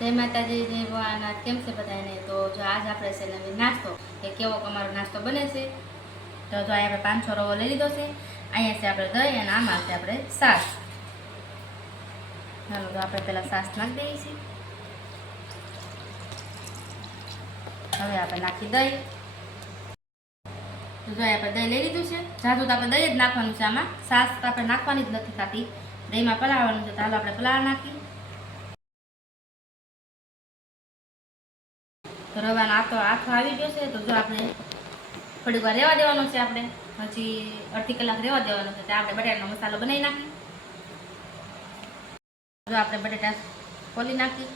જય માતાજી, જય ભોળાનાથ. કેમ છે બધાને? તો જો આજ આપણે છે નવી નાસ્તો કે કેવો અમારો નાસ્તો બને છે. તો જો અહીંયા આપણે 500 રવો લઈ લીધો છે. અહીંયા છે આપણે દહીં અને આમાં છે આપણે છાશ. ચાલો તો આપણે પહેલાં છાશ નાખી દઈએ છીએ. હવે આપણે નાખી દહીં. તો જો આપણે દહીં લઈ લીધું છે. જાજુ તો આપણે દહીં જ નાખવાનું છે આમાં. છાશ તો આપણે નાખવાની જ નથી થતી. દહીંમાં પલાળવાનું છે. તો હાલો આપણે પલાળ નાખી. તો રવાનો આથો આવી ગયો છે. તો જો આપણે થોડીક વાર રહેવા દેવાનો છે. આપણે હજી અડધી કલાક રહેવા દેવાનો છે. ત્યાં આપણે બટાટાનો મસાલો બનાવી નાખી. જો આપણે બટાટા ખોલી નાખી.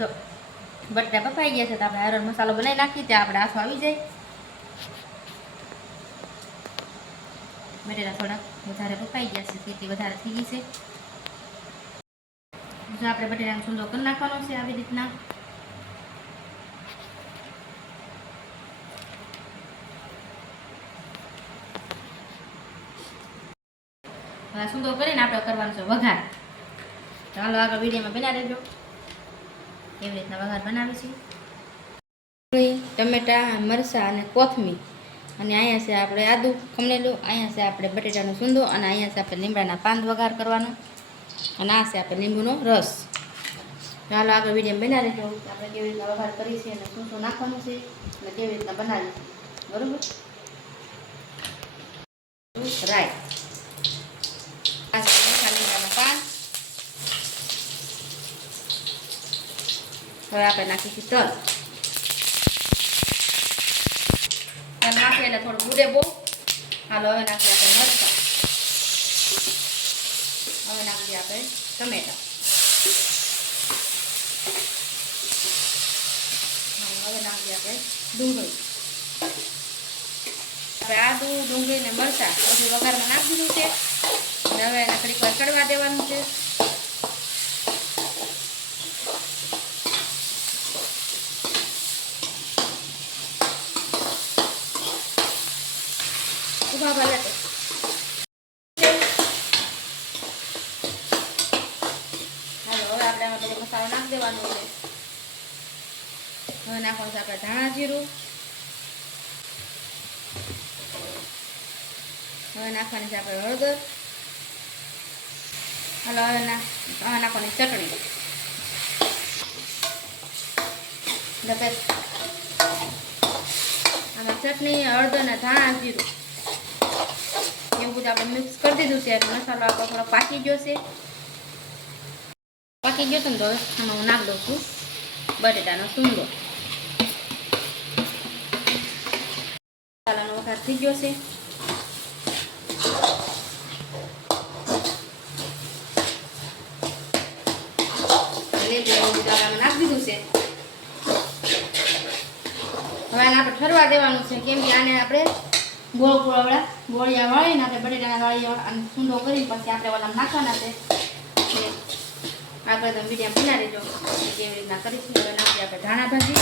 તો બટાટા પકાઈ ગયા છે. તો આપણે હળદર મસાલો બનાવી નાખી. ત્યાં આપણે આથો આવી જાય. બટાટા થોડા વધારે પકાઈ ગયા છે. કેટલી વધારે થઈ ગઈ છે. જો આપણે બટાટાનો સૂંદો કરી નાખવાનો છે આવી રીતના. સૂંદો કરીને આપણે કરવાનો છે વઘાર. ચાલો આગળ વિડીયોમાં બના રહેજો કેવી રીતના વઘાર બનાવી છે. ટમેટા, મરચાં અને કોથમીર અને અહીંયા છે આપણે આદુ ખમણેલું. અહીંયા છે આપણે બટેટાનો સૂંદો અને અહીંયા છે આપણે લીમડાના પાન વઘાર કરવાનો અને આ છે આપણે લીંબુનો રસ. ચાલો આગળ વિડીયો બના રહેજો આપણે કેવી રીતના વઘાર કરી છે અને શું શું નાખવાનું છે અને કેવી રીતના બનાવી છે. બરોબર. રાઈ હવે આપણે નાખીશું તલ. તલ નાખીએ એટલે થોડું બુડે બહુ. હાલો હવે નાખીએ આપણે મરચાં. હવે નાખીએ આપણે ટમેટા. હવે નાખીએ આપણે ડુંગળી. આપણે આદુ, ડુંગળી ને મરચાં પછી વઘારમાં નાખી દીધું છે. અને હવે એને થોડીક વાર ચડવા દેવાનું છે. ઉભા ભલે તો હાલો હવે આપણે આમાં પેલો મસાલો નાખી દેવાનો છે. હવે નાખવાનું છે આપણે ધાણા જીરું. હવે નાખવાની છે આપણે હળદર. હાલો હવે નાખવાની ચટણી. આમાં ચટણી, હળદર અને ધાણા જીરું એવું બધું આપણે મિક્સ કરી દીધું છે. એટલે મસાલો આપણો થોડો પાકી ગયો છે. પાકી ગયો છે ને તો હવે આમાં હું નાખી દઉં છું બટેટાનો સૂંદો. મસાલાનો વઘાર થઈ ગયો છે. નાખી દીધું છે. હવે આને આપણે ઠરવા દેવાનું છે. કેમ કે આને આપણે ગોળ ગોળિયા વાળીને આપણે બટેટાના વાળીયા અને સૂંદો કરીને પછી આપણે ઓલા નાખવાના છે. આગળ તમે વિડીયો બના દેજો કેવી રીતના કરીશું. હવે નાખીએ આપણે ધાણા ભાજી.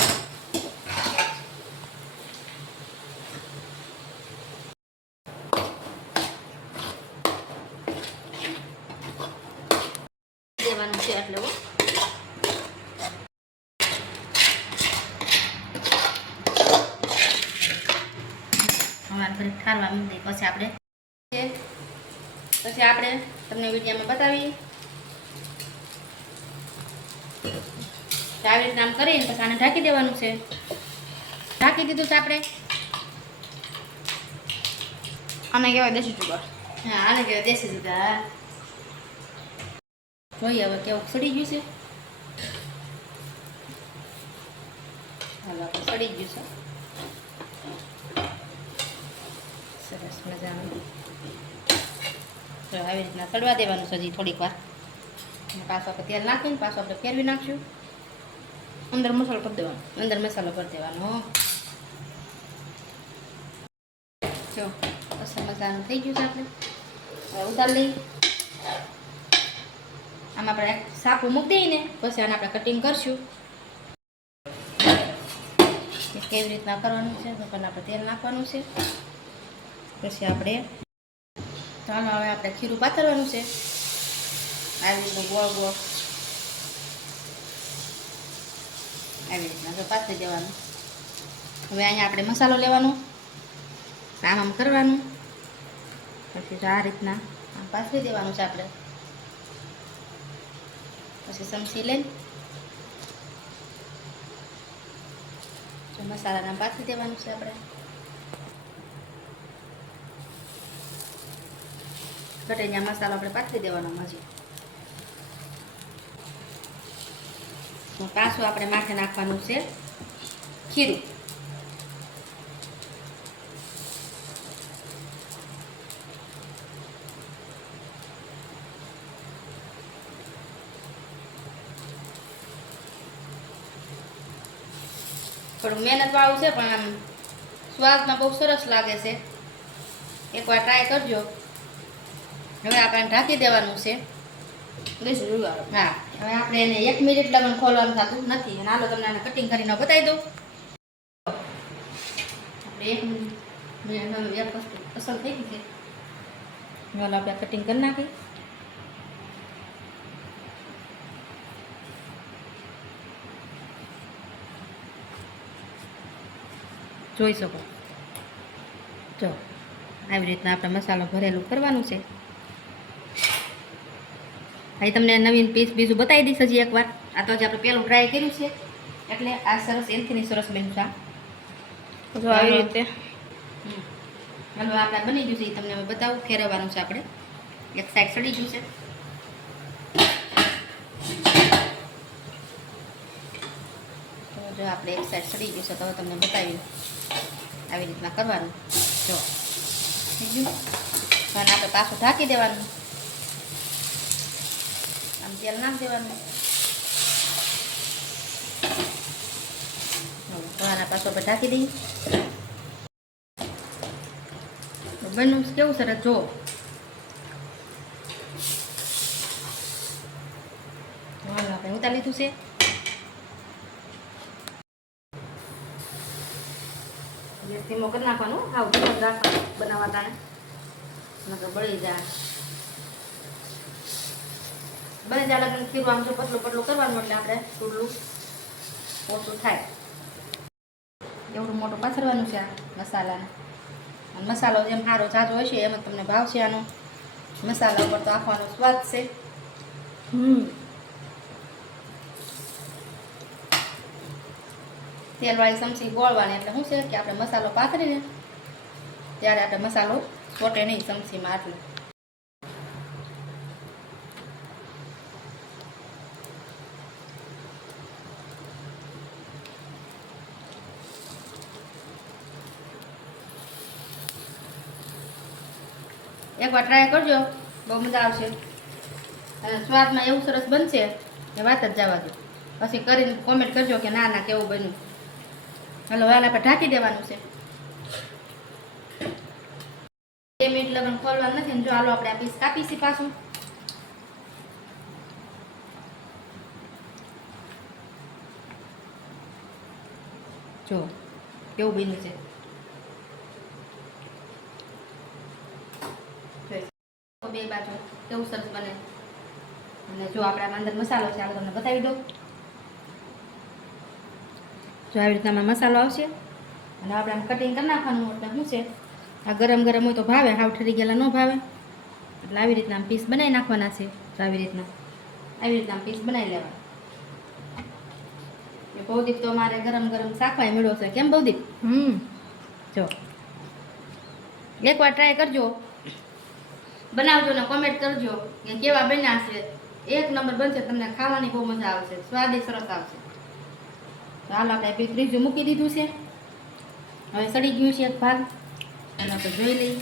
દેવાનું છે એટલે ફરી ઠારવા મીઠી પછી આપણે તમને વિડીયોમાં બતાવીએ. આવી રીતના આમ કરીને પછી આને ઢાંકી દેવાનું છે. ઢાંકી દીધું છે આપણે. આને કહેવાય દેશી ચૂગર. હા આને કહેવાય દેશી ચૂગર. જોઈએ હવે કેવું સડી ગયું છે. હાલો સડી ગયું છે સરસ મજાનું. તો આવી રીતના સડવા દેવાનું છે હજી થોડીક વાર. પાછું આપણે તેલ નાખીને પાછું આપણે ફેરવી નાખશું. અંદર મસાલો ભરી દેવાનો. જો મસ્ત મજાનું થઈ ગયું છે. આપણે હવે ઉતારી લઈએ. આમાં આપણે સાપું મૂકી દઈએ ને પછી આને આપણે કટિંગ કરશું. કેવી રીતના કરવાનું છે તો આપણે તેલ નાખવાનું છે. પછી આપણે ચાલો હવે આપણે ખીરું પાથરવાનું છે. આવી રીતનું ગોળ ગોળ આવી રીતના જો પાથરી દેવાનું. હવે અહીંયા આપણે મસાલો લેવાનો, આમ કરવાનું, પછી આ રીતના આમ પાથરી દેવાનું છે આપણે. પછી ચમચી લઈને મસાલાના પાથરી દેવાનું છે આપણે. ગટેડિયા મસાલો આપણે પાથરી દેવાનો હજી. પાછું આપણે માથે નાખવાનું છે ખીરું. થોડું મહેનત વાળું છે પણ આમ સ્વાદમાં બહુ સરસ લાગે છે. એકવાર ટ્રાય કરજો. હવે આપણે ઢાંકી દેવાનું છે. હા, હવે આપણે એને 1 મિનિટ લગન ખોલવાનું થતું નથી. અને હાલો તમને કટિંગ કરીને બતાવી દઉં. આપણે 1 મિનિટ એક વસ્તુ અસર થઈ ગઈ છે. ચાલો આપણે કટિંગ કરી નાખી. જોઈ શકો જો આવી રીતના આપણે મસાલો ભરેલું કરવાનું છે. અહીં તમને નવીન પીસ બીજું બતાવી દઈશ હજી એકવાર. આ તો હજી આપણે પહેલું ટ્રાય કર્યું છે એટલે આ સરસ એનથી સરસ બન્યું છે. જો આવી રીતે હાલો આપણે બની ગયું છે એ તમને હવે બતાવું. ફેરવવાનું છે આપણે. એક સાઈડ સડી ગયું છે. તો જો આપણે એક સાઈડ સડી ગયું છે તો હવે તમને બતાવ્યું આવી રીતના કરવાનું. જો થઈ ગયું. અને આપણે પાછું ઢાંકી દેવાનું. આમ તેલ નાખી દેવાનું. આના પાછું આપણે ઢાંકી દઈએ. બન્યું કેવું સરસ જો. હાલ આપણે ઉતારી લીધું છે. ધીમો કરી નાખવાનું. આવું ધીમો રાખવાનું બનાવવા તાણે નકર બળી જાય. બની જાય લગન ખીરું આમ જો પતલું પતલું કરવાનું એટલે આપણે ટુડલું ઓછું થાય. એવડું મોટું પાથરવાનું છે આ મસાલાને. અને મસાલો જેમ સારો જાજો હોય છે એમ જ તમને ભાવશે આનો. મસાલા ઉપર તો આખવાનો સ્વાદ છે. તેલવાળી ચમચી ગોળવાની એટલે શું છે કે આપણે મસાલો પાથરીને ત્યારે આપણે મસાલો છોટે નહીં ચમચીમાં આટલું. એકવાર ટ્રાય કરજો, બહુ મજા આવશે. અને સ્વાદમાં એવું સરસ બનશે કે વાત જ જવા દો. પછી કરીને કોમેન્ટ કરજો કે ના ના કેવું બન્યું. હાલો હાલ આપણે ઢાંકી દેવાનું છે. 2 મિનિટ લગન ખોલવાનું નથી. જો હાલો આપણે આ પીસ કાપીશું પાછું. જો કેવું બન્યું છે. બે બાજુ કેવું સરસ બને. અને જો આપણે આમાં અંદર મસાલો છે હાલો તમને બતાવી દઉં. જો આવી રીતના મસાલો આવશે. અને આપણે આમ કટિંગ કરી નાખવાનું. એટલે શું છે આ ગરમ ગરમ હોય તો ભાવે, હાવ ઠરી ગયેલા ન ભાવે. એટલે આવી રીતના આમ પીસ બનાવી નાખવાના છે. તો આવી રીતના આમ પીસ બનાવી લેવાના. ભવદીપ તો અમારે ગરમ ગરમ શાકભાઈ મળ્યો છે. કેમ ભવદીપ? જો એકવાર ટ્રાય કરજો, બનાવજો ને કોમેન્ટ કરજો કે કેવા બન્યા છે. 1 નંબર બનશે. તમને ખાવાની બહુ મજા આવશે. સ્વાદ સરસ આવશે. તો હાલ આપણે ત્રીજું મૂકી દીધું છે. હવે સડી ગયું છે એક ભાગ. અને આપણે જોઈ લઈએ.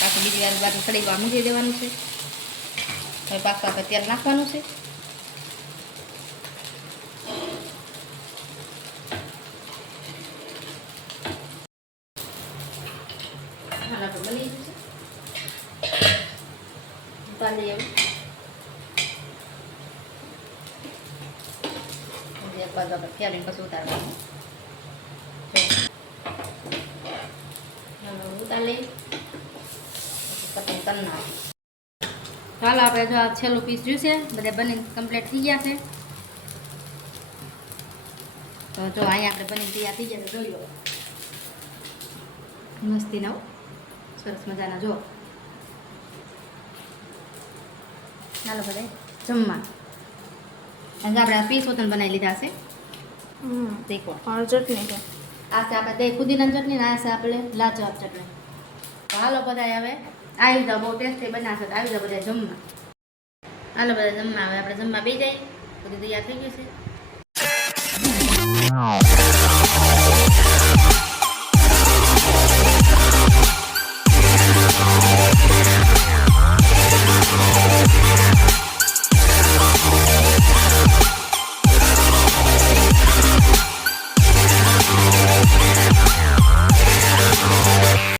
પાછું બીજી વાર બાજુ સડી ગવા મૂકી દેવાનું છે. હવે પાછું આપણે તેલ નાખવાનું છે. બની ગયું છે. ઉતારી એવું એક બાજુ આપણે ફેરીને પછી ઉતારવાનું. લઈ કટિંગ કરી નાખી. ચાલો આપણે જો આ છેલ્લું પીસ જોયું છે, બધા બનીને કમ્પ્લીટ થઈ ગયા છે. તો જો અહીંયા આપણે બનીને તૈયાર થઈ ગયા છે, જોઈ લો મસ્તી ના સરસ મજાના. જો ચાલો બધા જમવા. આપણે આ પીસ વતન બનાવી લીધા છે. દેખો ચટણી છે, આ છે આપણે દહીં પુદીનાની ચટણી, આ છે આપણે લાજવાબ ચટણી. તો હાલો બધા હવે આવી જાઓ, બહુ ટેસ્ટી બનાવશે તો આવી જાઓ બધા જમવા. હાલો બધા જમવા. હવે આપણે જમવા બેસી જઈએ, બધું તૈયાર થઈ ગયું છે.